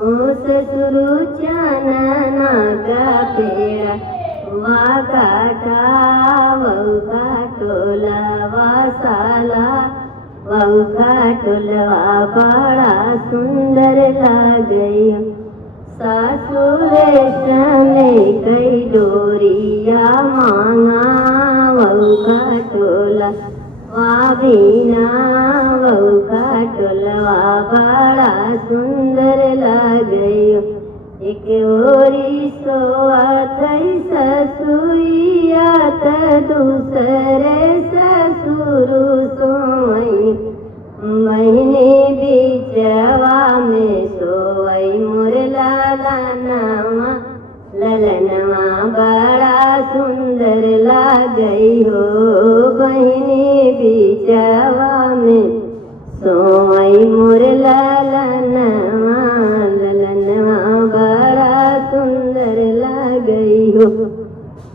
ससुरु चानना का पेड़ा वाकाटा वौका टोला वासाला वौका टोलवा बड़ा सुंदर लागई। सासुरे में कई डोरिया मांगा वौका टोला वाबीना वौका टोलवा बड़ा सुंदर लागयो। एक ओरी सोआ थई ससुइया त दूसरे ससुरु सोई महीने बीचवा में सोई मोर ललनवा ललनवा बड़ा सुंदर लागई हो। बहिनी बीचवा में सोई मोर ललनवा ललनवा बड़ा सुंदर लागई हो।